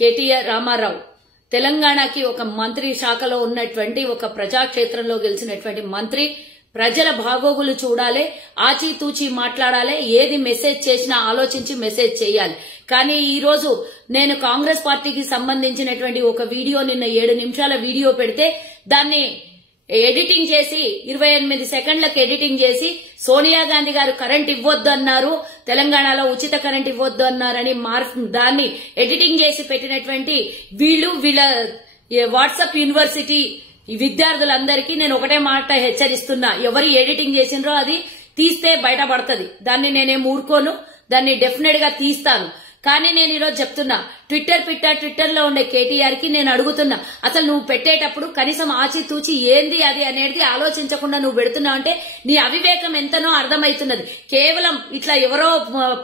కేటీఆర్ రామారావు తెలంగాణకి ఒక మంత్రి శాఖలో ఉన్నటువంటి ఒక ప్రజాక్షేత్రంలో గెలిచినటువంటి మంత్రి ప్రజల బాగోగులు చూడాలి, ఆచితూచి మాట్లాడాలి, ఏది మెసేజ్ చేసినా ఆలోచించి మెసేజ్ చేయాలి. కానీ ఈ రోజు నేను కాంగ్రెస్ పార్టీకి సంబంధించినటువంటి ఒక వీడియో నిన్న 7 నిమిషాల వీడియో పెడితే దాన్ని ఎడిటింగ్ చేసి 28 సెకండ్లకు ఎడిటింగ్ చేసి సోనియా గాంధీ గారు కరెంట్ ఇవ్వొద్దు అన్నారు, తెలంగాణలో ఉచిత కరెంట్ ఇవ్వొద్దు అన్నారని దాన్ని ఎడిటింగ్ చేసి పెట్టినటువంటి వీళ్ళ వాట్సాప్ యూనివర్సిటీ విద్యార్థులందరికీ నేను ఒకటే మాట హెచ్చరిస్తున్నా, ఎవరు ఎడిటింగ్ చేసినరో అది తీస్తే బయటపడుతుంది. దాన్ని నేనేం ఊరుకోను, దాన్ని డెఫినెట్ గా తీస్తాను. కానీ నేను ఈరోజు చెప్తున్నా, ట్విట్టర్ లో ఉండే కేటీఆర్ కి నేను అడుగుతున్నా, అసలు నువ్వు పెట్టేటప్పుడు కనీసం ఆచితూచి ఏంది అది అనేది ఆలోచించకుండా నువ్వు పెడుతున్నావు అంటే నీ అవివేకం ఎంతనో అర్థమవుతున్నది. కేవలం ఇట్లా ఎవరో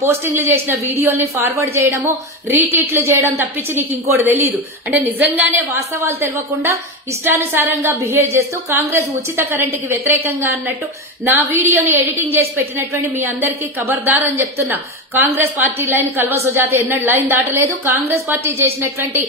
పోస్టింగ్లు చేసిన వీడియోల్ని ఫార్వర్డ్ చేయడమో రీట్వీట్లు చేయడం తప్పించి నీకు ఇంకోటి తెలియదు. అంటే నిజంగానే వాస్తవాలు తెలియకుండా ఇష్టానుసారంగా బిహేవ్ చేస్తూ కాంగ్రెస్ ఉచిత కరెంటుకి వ్యతిరేకంగా అన్నట్టు నా వీడియోని ఎడిటింగ్ చేసి పెట్టినటువంటి మీ అందరికీ ఖబర్దార్ అని చెప్తున్నా. కాంగ్రెస్ పార్టీ లైన్ కల్వ సుజాత ఎన్నడూ లైన్ దాటలేదు. కాంగ్రెస్ పార్టీ చేసినటువంటి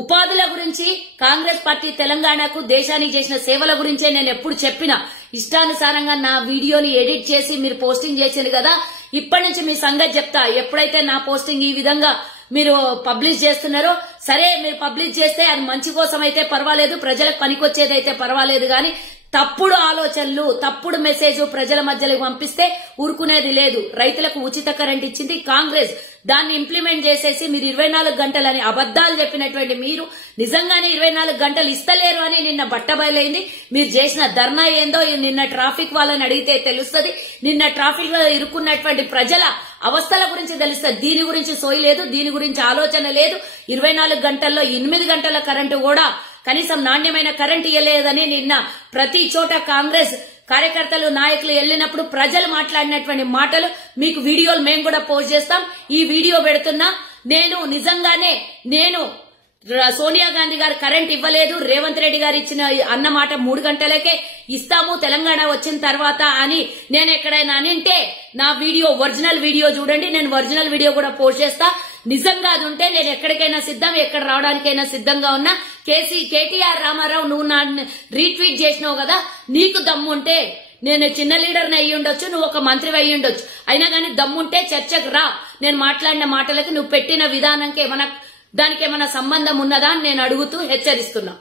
ఉపాధుల గురించి, కాంగ్రెస్ పార్టీ తెలంగాణకు దేశానికి చేసిన సేవల గురించే నేను ఎప్పుడు చెప్పినా. ఇష్టానుసారంగా నా వీడియోని ఎడిట్ చేసి మీరు పోస్టింగ్ చేసింది కదా, ఇప్పటి నుంచి మీ సంగతి చెప్తా. ఎప్పుడైతే నా పోస్టింగ్ ఈ విధంగా మీరు పబ్లిష్ చేస్తున్నారో, సరే మీరు పబ్లిష్ చేస్తే అది మంచి కోసం అయితే పర్వాలేదు, ప్రజలకు పనికొచ్చేదైతే పర్వాలేదు, గాని తప్పుడు ఆలోచనలు, తప్పుడు మెసేజ్ ప్రజల మధ్యలో పంపిస్తే ఊరుకునేది లేదు. రైతులకు ఉచిత కరెంట్ ఇచ్చింది కాంగ్రెస్, దాన్ని ఇంప్లిమెంట్ చేసేసి మీరు 24 గంటలని అబద్దాలు చెప్పినటువంటి మీరు నిజంగానే 24 గంటలు ఇస్తలేరు అని నిన్న బట్టబయలైంది. మీరు చేసిన ధర్నా ఏందో నిన్న ట్రాఫిక్ వాళ్ళని అడిగితే తెలుస్తుంది. నిన్న ట్రాఫిక్ లో ఇరుక్కున్నటువంటి ప్రజల అవస్థల గురించి తెలుస్తుంది. దీని గురించి సోయి లేదు, దీని గురించి ఆలోచన లేదు. 24 గంటల్లో 8 గంటల కరెంటు కూడా కనీసం నాణ్యమైన కరెంటు ఇవ్వలేదని నిన్న ప్రతి చోట కాంగ్రెస్ కార్యకర్తలు నాయకులు వెళ్లినప్పుడు ప్రజలు మాట్లాడినటువంటి మాటలు మీకు వీడియోలు మేము కూడా పోస్ట్ చేస్తాం. ఈ వీడియో పెడుతున్నా. నేను నిజంగానే సోనియా గాంధీ గారు కరెంట్ ఇవ్వలేదు, రేవంత్ రెడ్డి గారు ఇచ్చిన అన్న మాట 3 గంటలకే ఇస్తాము తెలంగాణ వచ్చిన తర్వాత అని నేను ఎక్కడైనా అనింటే నా వీడియో ఒరిజినల్ వీడియో చూడండి. నేను ఒరిజినల్ వీడియో కూడా పోస్ట్ చేస్తా. నిజంగా అది ఉంటే నేను ఎక్కడికైనా సిద్ధం, ఎక్కడ రావడానికైనా సిద్ధంగా ఉన్నా. కేటీఆర్ రామారావు నువ్వు నా రీట్వీట్ చేసినావు కదా, నీకు దమ్ముంటే నేను చిన్న లీడర్ని అయ్యి ఉండొచ్చు, నువ్వు ఒక మంత్రి అయ్యి ఉండొచ్చు, అయినా కానీ దమ్ముంటే చర్చకు రా. నేను మాట్లాడిన మాటలకి నువ్వు పెట్టిన విధానంకి దానికి ఏమైనా సంబంధం ఉన్నదా అని నేను అడుగుతూ హెచ్చరిస్తున్నా.